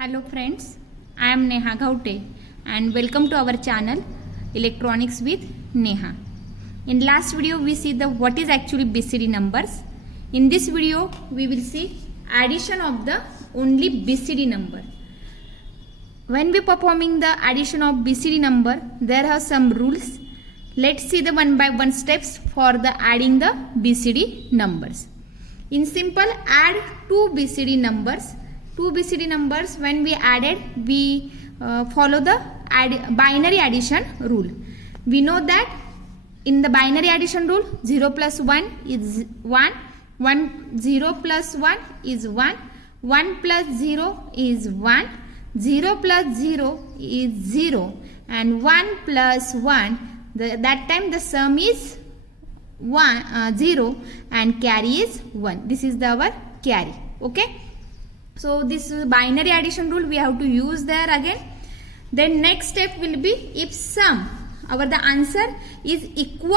Hello friends, I am Neha Gaute and welcome to our channel Electronics with Neha. In last video we see the what is actually BCD numbers. In this video we will see addition of the only BCD number. When we performing the addition of BCD number, there are some rules. Let's see the one by one steps for the adding the BCD numbers. In simple, add two BCD numbers. Two BCD numbers, when we added, we follow the binary addition rule. We know that in the binary addition rule, 0 plus 1 is 1, 0 plus 1 is 1, 1 plus 0 is 1, 0 plus 0 is 0, and 1 plus 1, that time the sum is 0 and carry is 1. This is our carry. Okay. So this binary addition rule we have to use there again. Then next step will be if sum, the answer is equal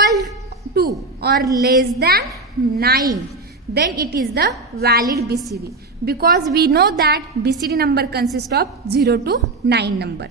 to or less than 9, then it is the valid BCD. Because we know that BCD number consists of 0 to 9 number.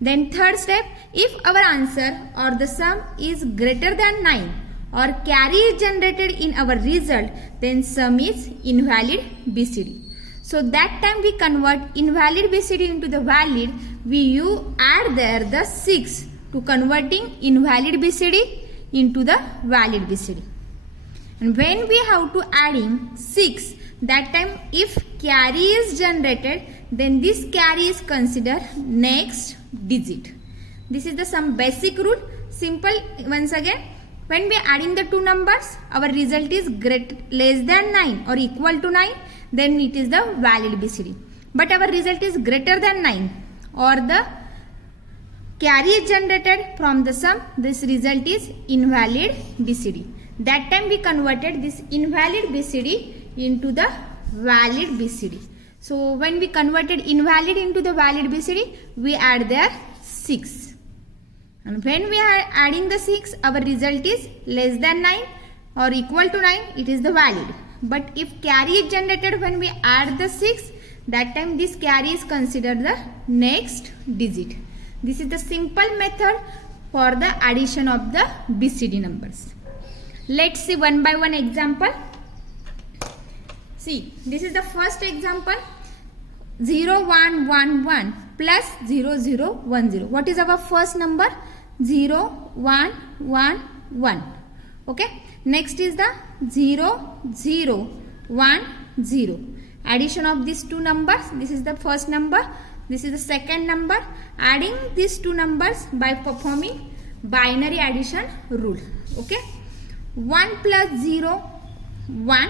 Then third step, if our answer or the sum is greater than 9 or carry is generated in our result, then sum is invalid BCD. So that time we convert invalid BCD into the valid. We add there the 6 to converting invalid BCD into the valid BCD. And when we have to adding 6, that time if carry is generated, then this carry is considered next digit. This is the some basic rule. Simple once again. When we are adding the two numbers, our result is less than 9 or equal to 9, then it is the valid BCD. But our result is greater than 9 or the carry is generated from the sum, this result is invalid BCD. That time we converted this invalid BCD into the valid BCD. So when we converted invalid into the valid BCD, we add there 6. And when we are adding the 6, our result is less than 9 or equal to 9, it is the valid. But if carry is generated when we add the 6, that time this carry is considered the next digit. This is the simple method for the addition of the BCD numbers. Let's see one by one example. See, this is the first example. 0, 1, 1, 1 plus 0, 0, 1, 0. What is our first number? 0, 1, 1, 1. Okay. Next is the 0, 0, 1, 0. Addition of these two numbers. This is the first number. This is the second number. Adding these two numbers by performing binary addition rule. Okay. 1 plus 0, 1.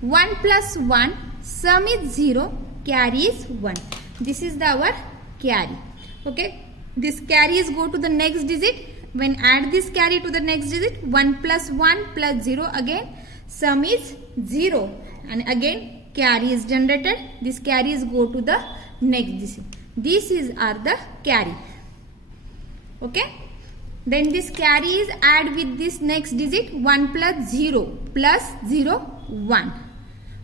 1 plus 1. Sum is 0. Carry is 1. This is our carry. Okay. This carry is go to the next digit. When add this carry to the next digit, 1 plus 1 plus 0 again, sum is 0. And again carry is generated. This carry is go to the next digit. This is the carry. Okay. Then this carry is add with this next digit 1 plus 0 plus 0, 1.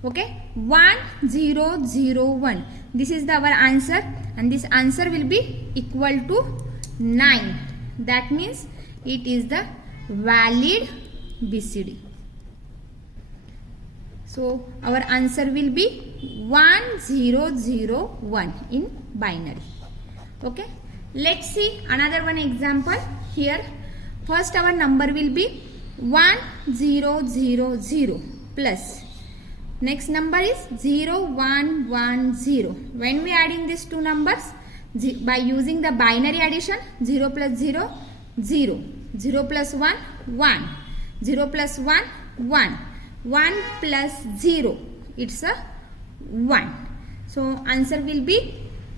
Okay. 1, 0, 0, 1. This is our answer, and this answer will be equal to 9. That means it is the valid BCD. So our answer will be 1, 0, 0, 1 in binary. Okay. Let's see another one example. Here first our number will be 1, 0, 0, 0 plus. Next number is 0, 1, 1, 0. When we adding these two numbers, by using the binary addition, 0 plus 0, 0. 0 plus 1, 1. 0 plus 1, 1. 1 plus 0, it's a 1. So answer will be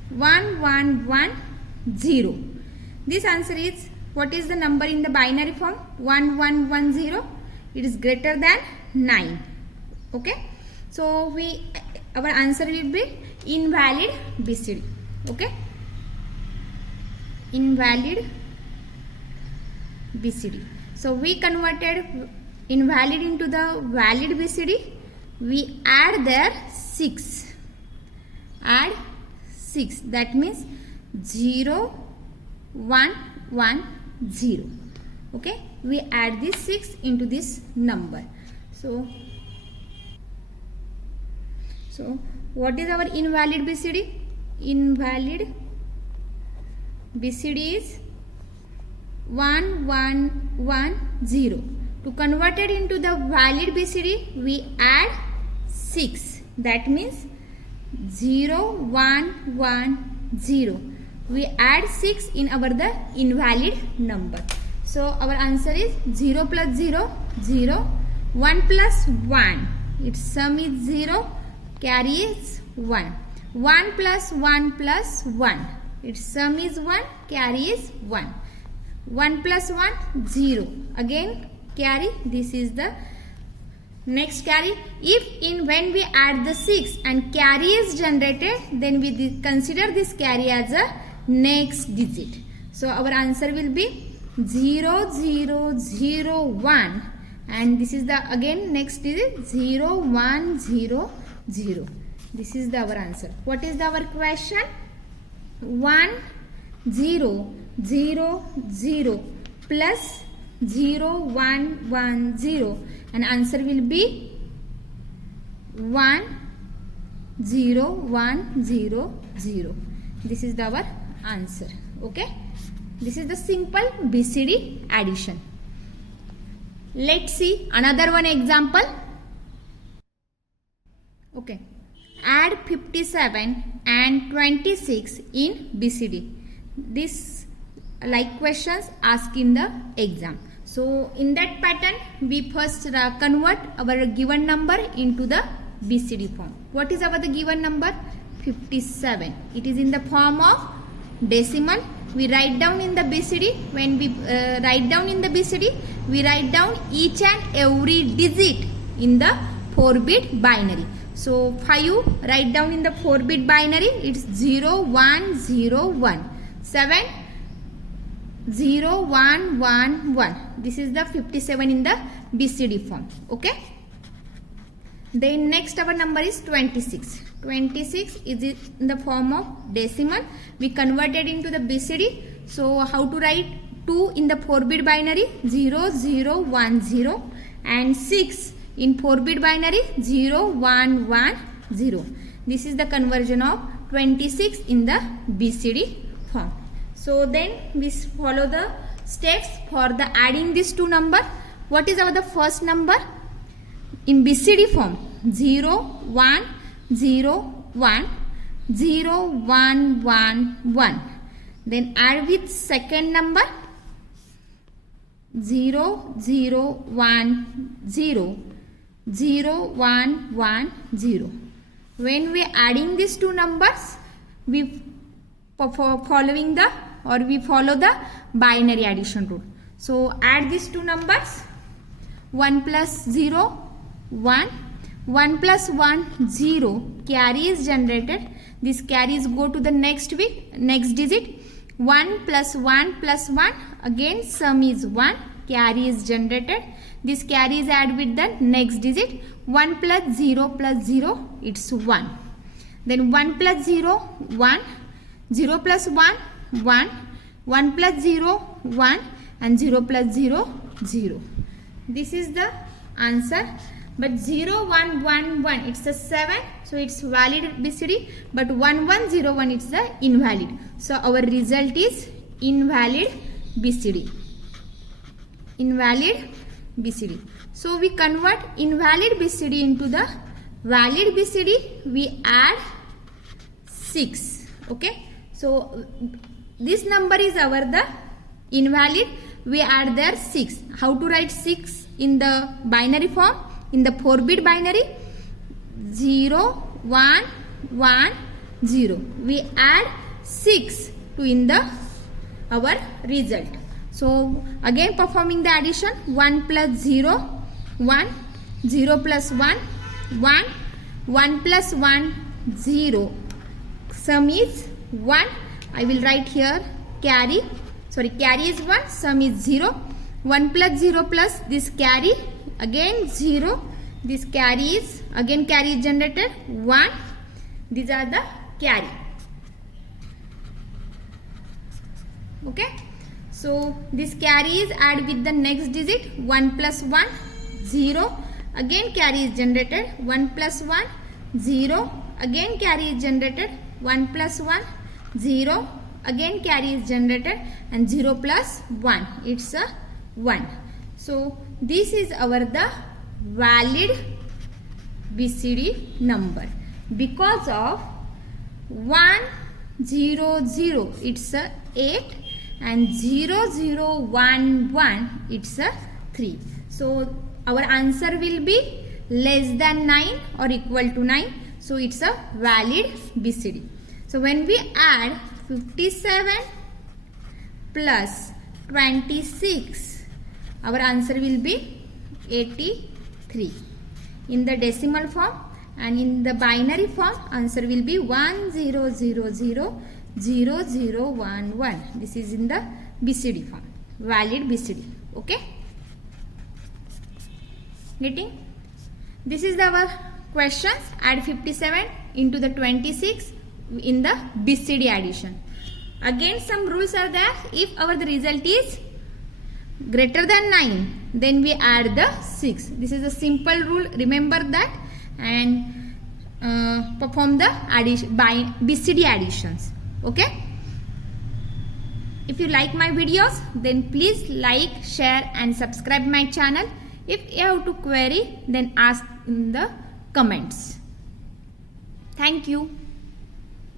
1, 1, 1, 0. This answer is, what is the number in the binary form? 1, 1, 1, 0. It is greater than 9. Okay. So our answer will be invalid BCD. Okay. Invalid BCD. So we converted invalid into the valid BCD. We add there 6. Add 6. That means 0, 1, 1, 0. Okay, we add this 6 into this number. So what is our invalid BCD? Invalid BCD is 1, 1, 1, 0. To convert it into the valid BCD, we add 6. That means 0, 1, 1, 0. We add 6 in the invalid number. So our answer is 0 plus 0, 0. 1 plus 1. Its sum is 0. Carry is 1. 1 plus 1 plus 1. Its sum is 1. Carry is 1. 1 plus 1, 0. Again carry. This is the next carry. If when we add the 6 and carry is generated, then we consider this carry as a next digit. So our answer will be 0, 0, 0, 1. And this is the again next digit 0, 1, 0, 0. This is our answer. What is our question? 1, 0, 0, 0 plus 0, 1, 1, 0. And answer will be 1, 0, 1, 0, 0. This is our answer. Okay. This is the simple BCD addition. Let's see another one example. Okay. Add 57 and 26 in BCD. This like questions asked in the exam. So in that pattern, we first convert our given number into the BCD form. What is our the given number? 57. It is in the form of decimal. We write down in the BCD. When we write down in the BCD, we write down each and every digit in the 4-bit binary. So 5 write down in the 4-bit binary. It's 0, 1, 0, 1. 7, 0, 1, 1, 1. This is the 57 in the BCD form. Okay. Then next our number is 26. 26 is in the form of decimal. We converted into the BCD. So how to write 2 in the 4-bit binary? 0, 0, 1, 0. And 6 in 4-bit binary? 0, 1, 1, 0. This is the conversion of 26 in the BCD form. So then we follow the steps for the adding these two numbers. What is our the first number? In BCD form, 0, 1, 0, 1, 0, 1, 1, 1. Then add with second number 0, 0, 1, 0, 0, 1, 1, 0. When we adding these two numbers, we follow the binary addition rule. So add these two numbers. 1 plus 0, 1. 1 plus 1, 0. Carry is generated. This carries go to the next digit. 1 plus 1 plus 1. Again sum is 1. Carry is generated. This carry is added with the next digit. 1 plus 0, it's 1. Then 1 plus 0, 1. 0 plus 1, 1. 1 plus 0, 1. And 0 plus 0, 0. This is the answer. But 0, 1, 1, 1, it's a 7. So it's valid BCD. But 1, 1, 0, 1, it's the invalid. So our result is invalid BCD. Invalid BCD. So we convert invalid BCD into the valid BCD. We add 6. Okay. So this number is our the invalid. We add there 6. How to write 6 in the binary form? In the 4-bit binary, 0, 1, 1, 0. We add 6 to in the our result. So again performing the addition, 1 plus 0, 1, 0 plus 1, 1, 1 plus 1, 0. Sum is 1. I will write here carry. Carry is 1, sum is 0. 1 plus 0 plus this carry, again 0. This carry is, again carry is generated, 1. These are the carry. Okay, so this carry is add with the next digit 1 plus 1 0, again carry is generated 1 plus 1 0, again carry is generated 1 plus 1 0, again carry is generated and 0 plus 1, it's a 1. So this is our the valid BCD number because of 1 0 0 it's a 8 and 0 0 1 1 it's a 3. So our answer will be less than 9 or equal to 9. So it's a valid BCD. So when we add 57 plus 26, our answer will be 83 in the decimal form, and in the binary form answer will be 10000011. This is in the BCD form, valid BCD. Okay, getting? This is our questions. Add 57 into the 26 in the BCD addition. Again some rules are there. If our the result is greater than 9, then we add the 6. This is a simple rule, remember that, and perform the addition by BCD additions. Okay, if you like my videos, then please like, share and subscribe my channel. If you have to query, then ask in the comments. Thank you.